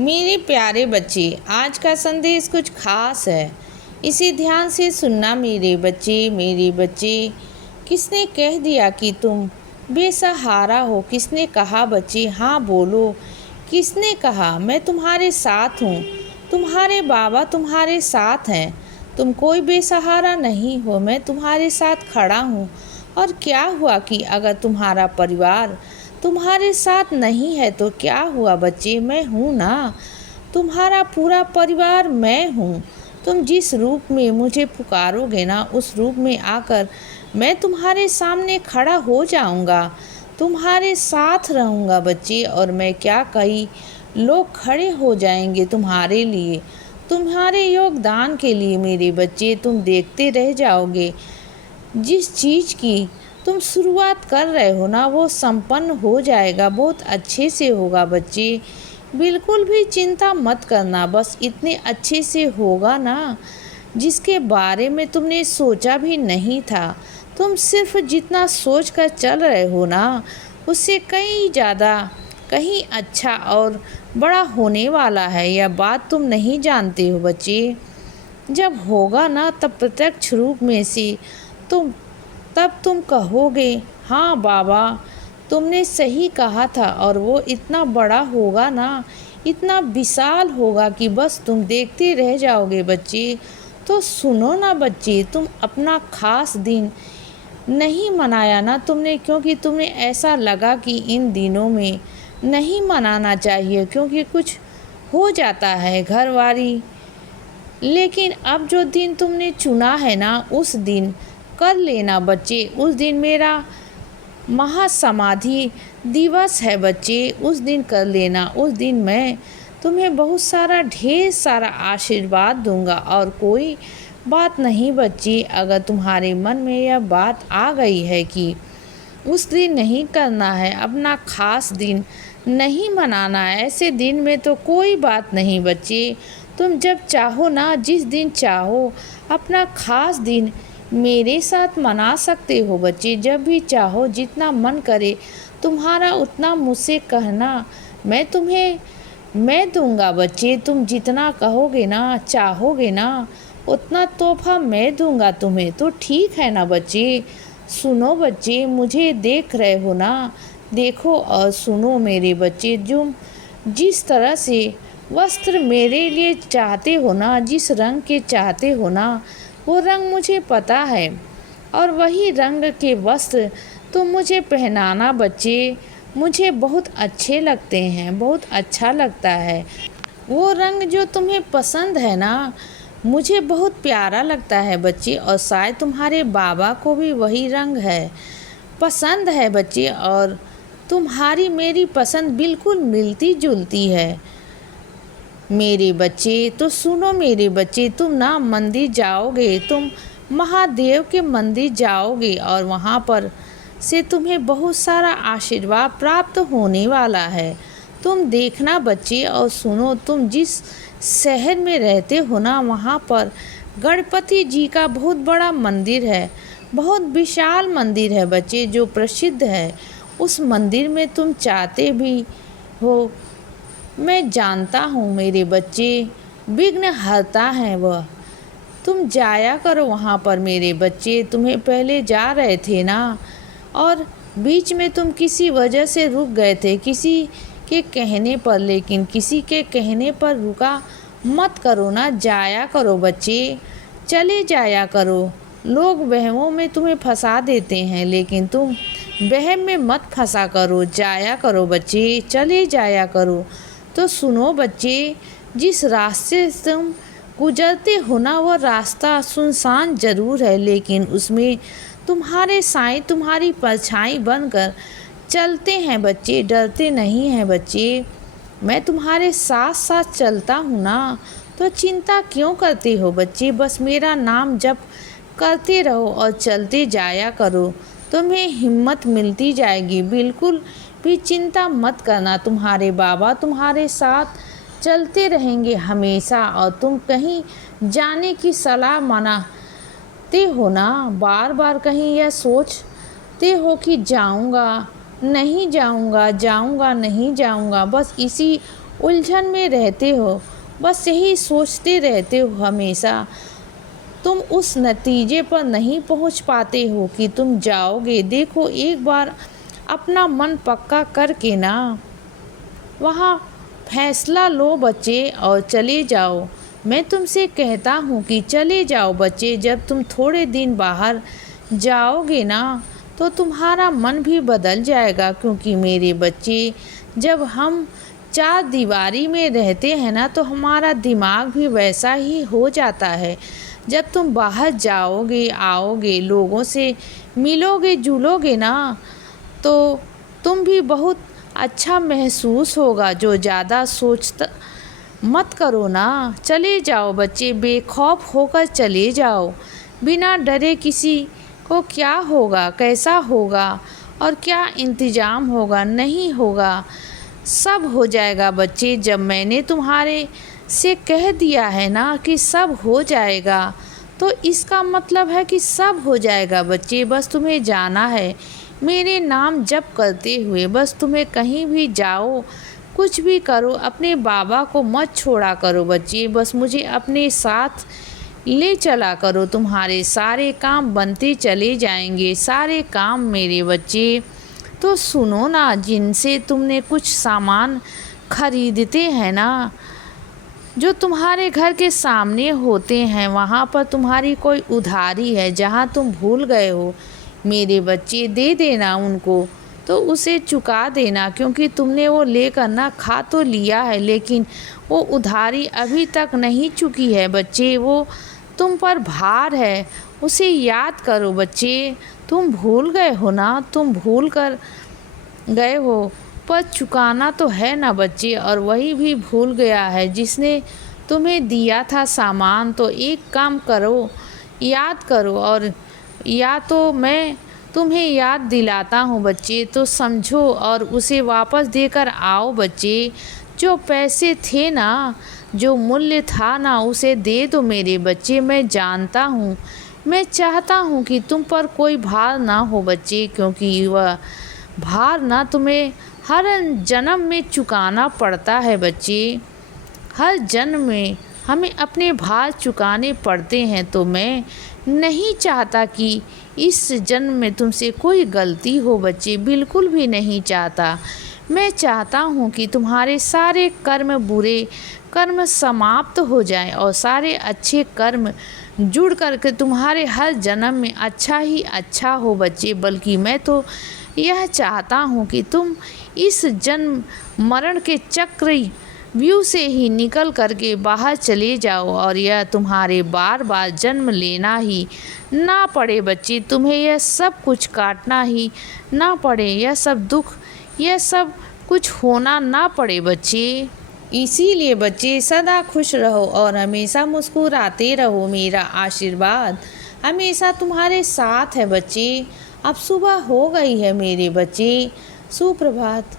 मेरे प्यारे बच्चे, आज का संदेश कुछ खास है। इसे ध्यान से सुनना मेरे बच्चे। किसने कह दिया कि तुम बेसहारा हो? किसने कहा बच्चे? हाँ बोलो। किसने कहा? मैं तुम्हारे साथ हूँ। तुम्हारे बाबा तुम्हारे साथ हैं। तुम कोई बेसहारा नहीं हो। मैं तुम्हारे साथ खड़ा हूँ। और क्या हुआ कि अगर तुम्हारा परिवार तुम्हारे साथ नहीं है तो क्या हुआ बच्चे? मैं हूँ ना। तुम्हारा पूरा परिवार मैं हूँ। तुम जिस रूप में मुझे पुकारोगे ना, उस रूप में आकर मैं तुम्हारे सामने खड़ा हो जाऊँगा। तुम्हारे साथ रहूँगा बच्चे। और मैं क्या, कई लोग खड़े हो जाएंगे तुम्हारे लिए, तुम्हारे योगदान के लिए मेरे बच्चे। तुम देखते रह जाओगे। जिस चीज़ की तुम शुरुआत कर रहे हो ना, वो संपन्न हो जाएगा, बहुत अच्छे से होगा बच्चे। बिल्कुल भी चिंता मत करना। बस इतने अच्छे से होगा ना जिसके बारे में तुमने सोचा भी नहीं था। तुम सिर्फ जितना सोच कर चल रहे हो ना, उससे कहीं ज़्यादा, कहीं अच्छा और बड़ा होने वाला है। यह बात तुम नहीं जानते हो बच्चे। जब होगा ना, तब प्रत्यक्ष रूप में से तुम तब तुम कहोगे, हाँ बाबा, तुमने सही कहा था। और वो इतना बड़ा होगा ना, इतना विशाल होगा कि बस तुम देखते रह जाओगे बच्चे। तो सुनो ना बच्चे, तुम अपना खास दिन नहीं मनाया ना तुमने, क्योंकि तुम्हें ऐसा लगा कि इन दिनों में नहीं मनाना चाहिए, क्योंकि कुछ हो जाता है घरवारी। लेकिन अब जो दिन तुमने चुना है ना, उस दिन कर लेना बच्चे। उस दिन मेरा महासमाधि दिवस है बच्चे। उस दिन कर लेना। उस दिन मैं तुम्हें बहुत सारा, ढेर सारा आशीर्वाद दूंगा। और कोई बात नहीं बच्ची, अगर तुम्हारे मन में यह बात आ गई है कि उस दिन नहीं करना है, अपना खास दिन नहीं मनाना है, ऐसे दिन में तो कोई बात नहीं बच्चे। तुम जब चाहो ना, जिस दिन चाहो, अपना खास दिन मेरे साथ मना सकते हो बच्चे। जब भी चाहो, जितना मन करे तुम्हारा, उतना मुझसे कहना। मैं दूंगा बच्चे। तुम जितना कहोगे ना, चाहोगे ना, उतना तोहफा मैं दूंगा तुम्हें। तो ठीक है ना बच्चे? सुनो बच्चे, मुझे देख रहे हो ना, देखो और सुनो मेरे बच्चे। जिस तरह से वस्त्र मेरे लिए चाहते हो ना, जिस रंग के चाहते हो ना, वो रंग मुझे पता है। और वही रंग के वस्त्र तुम मुझे पहनाना बच्चे। मुझे बहुत अच्छे लगते हैं, बहुत अच्छा लगता है। वो रंग जो तुम्हें पसंद है ना, मुझे बहुत प्यारा लगता है बच्चे। और शायद तुम्हारे बाबा को भी वही रंग है, पसंद है बच्चे। और तुम्हारी मेरी पसंद बिल्कुल मिलती जुलती है मेरे बच्चे। तो सुनो मेरे बच्चे, तुम ना मंदिर जाओगे, तुम महादेव के मंदिर जाओगे, और वहाँ पर से तुम्हें बहुत सारा आशीर्वाद प्राप्त होने वाला है। तुम देखना बच्चे और सुनो, तुम जिस शहर में रहते हो ना, वहाँ पर गणपति जी का बहुत बड़ा मंदिर है, बहुत विशाल मंदिर है बच्चे, जो प्रसिद्ध है। उस मंदिर में तुम चाहते भी हो, मैं जानता हूँ मेरे बच्चे, विघ्न हरता है वह। तुम जाया करो वहाँ पर मेरे बच्चे। तुम्हें पहले जा रहे थे ना, और बीच में तुम किसी वजह से रुक गए थे, किसी के कहने पर। लेकिन किसी के कहने पर रुका मत करो ना, जाया करो बच्चे, चले जाया करो। लोग वहमों में तुम्हें फंसा देते हैं, लेकिन तुम वहम में मत फंसा करो, जाया करो बच्चे, चले जाया करो। तो सुनो बच्चे, जिस रास्ते से तुम गुजरते हो ना, वह रास्ता सुनसान जरूर है, लेकिन उसमें तुम्हारे साईं तुम्हारी परछाई बनकर चलते हैं बच्चे, डरते नहीं हैं बच्चे। मैं तुम्हारे साथ साथ चलता हूँ ना, तो चिंता क्यों करते हो बच्चे? बस मेरा नाम जप करते रहो और चलते जाया करो, तुम्हें हिम्मत मिलती जाएगी। बिल्कुल भी चिंता मत करना, तुम्हारे बाबा तुम्हारे साथ चलते रहेंगे हमेशा। और तुम कहीं जाने की सलाह मनाते हो ना, बार बार कहीं यह सोचते हो कि जाऊंगा नहीं जाऊंगा, जाऊंगा नहीं जाऊंगा, बस इसी उलझन में रहते हो, बस यही सोचते रहते हो हमेशा। तुम उस नतीजे पर नहीं पहुंच पाते हो कि तुम जाओगे। देखो, एक बार अपना मन पक्का करके ना वहाँ फैसला लो बच्चे, और चले जाओ। मैं तुमसे कहता हूँ कि चले जाओ बच्चे। जब तुम थोड़े दिन बाहर जाओगे ना तो तुम्हारा मन भी बदल जाएगा, क्योंकि मेरे बच्चे, जब हम चार दीवारी में रहते हैं ना तो हमारा दिमाग भी वैसा ही हो जाता है। जब तुम बाहर जाओगे, आओगे, लोगों से मिलोगे जुलोगे ना तो तुम भी बहुत अच्छा महसूस होगा। जो ज़्यादा सोचता मत करो ना, चले जाओ बच्चे, बेखौफ होकर चले जाओ, बिना डरे। किसी को क्या होगा, कैसा होगा और क्या इंतज़ाम होगा, नहीं होगा, सब हो जाएगा बच्चे। जब मैंने तुम्हारे से कह दिया है ना कि सब हो जाएगा, तो इसका मतलब है कि सब हो जाएगा बच्चे। बस तुम्हें जाना है मेरे नाम जप करते हुए। बस तुम्हें कहीं भी जाओ, कुछ भी करो, अपने बाबा को मत छोड़ा करो बच्चे। बस मुझे अपने साथ ले चला करो, तुम्हारे सारे काम बनते चले जाएंगे, सारे काम मेरे बच्चे। तो सुनो ना, जिनसे तुमने कुछ सामान खरीदते हैं ना, जो तुम्हारे घर के सामने होते हैं, वहाँ पर तुम्हारी कोई उधारी है, जहाँ तुम भूल गए हो मेरे बच्चे, दे देना उनको, तो उसे चुका देना। क्योंकि तुमने वो लेकर ना खा तो लिया है, लेकिन वो उधारी अभी तक नहीं चुकी है बच्चे, वो तुम पर भार है। उसे याद करो बच्चे। तुम भूल गए हो ना, तुम भूल कर गए हो, पर चुकाना तो है ना बच्चे। और वही भी भूल गया है जिसने तुम्हें दिया था सामान। तो एक काम करो, याद करो, और या तो मैं तुम्हें याद दिलाता हूँ बच्चे, तो समझो और उसे वापस देकर आओ बच्चे। जो पैसे थे ना, जो मूल्य था ना, उसे दे दो मेरे बच्चे। मैं जानता हूँ, मैं चाहता हूँ कि तुम पर कोई भार ना हो बच्चे, क्योंकि वह भार ना तुम्हें हर जन्म में चुकाना पड़ता है बच्चे। हर जन्म में हमें अपने भार चुकाने पड़ते हैं। तो मैं नहीं चाहता कि इस जन्म में तुमसे कोई गलती हो बच्चे, बिल्कुल भी नहीं चाहता। मैं चाहता हूँ कि तुम्हारे सारे कर्म, बुरे कर्म समाप्त हो जाएं और सारे अच्छे कर्म जुड़ करके तुम्हारे हर जन्म में अच्छा ही अच्छा हो बच्चे। बल्कि मैं तो यह चाहता हूँ कि तुम इस जन्म मरण के चक्र व्यू से ही निकल करके बाहर चले जाओ, और यह तुम्हारे बार बार जन्म लेना ही ना पड़े बच्चे। तुम्हें यह सब कुछ काटना ही ना पड़े, यह सब दुख, यह सब कुछ होना ना पड़े बच्चे। इसीलिए बच्चे, सदा खुश रहो और हमेशा मुस्कुराते रहो। मेरा आशीर्वाद हमेशा तुम्हारे साथ है बच्चे। अब सुबह हो गई है मेरे बच्चे, सुप्रभात।